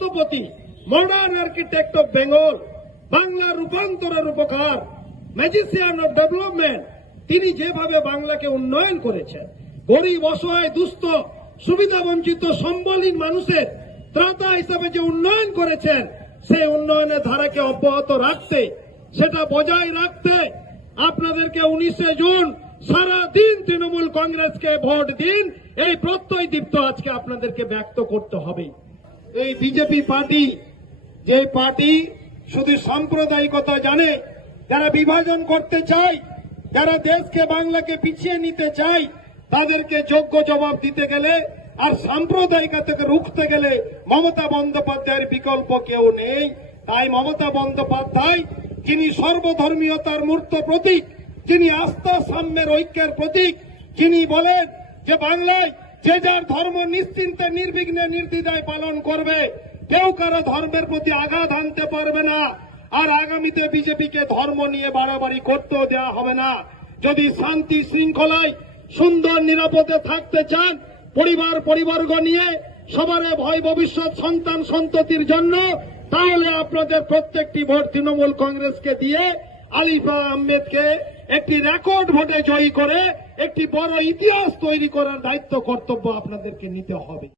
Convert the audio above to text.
স্থপতি modern architect of Bengal Bangla রূপান্তরের উপকার ম্যাজিসিয়ান অফ ডেভেলপমেন্ট তিনি যেভাবে বাংলাকে উন্নয়ন করেছেন, গরিব, অসহায়, দুস্থ, সুবিধা বঞ্চিত সম্বলহীন মানুষের ত্রাতা হিসাবে যে উন্নয়ন করেছেন, সেই উন্নয়নের ধারাকে অব্যাহত রাখতে, সেটা বজায় রাখতে আপনাদেরকে উনিশে জুন সারা দিন তৃণমূল কংগ্রেসকে ভোট দিন, এই প্রত্যয় দীপ্ত আজকে আপনাদেরকে ব্যক্ত করতে হবে। এই বিজেপি পার্টি, যে পার্টি শুধু সাম্প্রদায়িকতা জানে, যারা বিভাজন করতে চায়, যারা দেশকে, বাংলাকে পিছিয়ে নিতে চায়, তাদেরকে যোগ্য জবাব দিতে গেলে আর সাম্প্রদায়িকতাকে রুখতে গেলে মমতা বন্দ্যোপাধ্যায়ের বিকল্প কেউ নেই। তাই মমতা বন্দ্যোপাধ্যায়, যিনি সর্বধর্মীয়তার মূর্ত প্রতীক, যিনি আস্থা সাম্যের ঐক্যের প্রতীক, যিনি বলেন যে বাংলায় যে যার ধর্ম নিশ্চিন্তে, নির্বিঘ্নে, নির্দ্বিধায় পালন করবে, কেউ কারও ধর্মের প্রতি আঘাত আনতে পারবে না। আর আগামীতে বিজেপিকে ধর্ম নিয়ে বাড়াবাড়ি করতেও দেওয়া হবে না। যদি শান্তি শৃঙ্খলায় সুন্দর, নিরাপদে থাকতে চান, পরিবার, পরিবর্গ নিয়ে সবার ভয় ভবিষ্যৎ, সন্তান সন্ততির জন্য, তাহলে আপনাদের প্রত্যেকটি ভোট তৃণমূল কংগ্রেসকে দিয়ে আলিফা আহমেদকে একটি রেকর্ড ভোটে জয়ী করে একটি বড় ইতিহাস তৈরি করার দায়িত্ব কর্তব্য আপনাদেরকে নিতে হবে।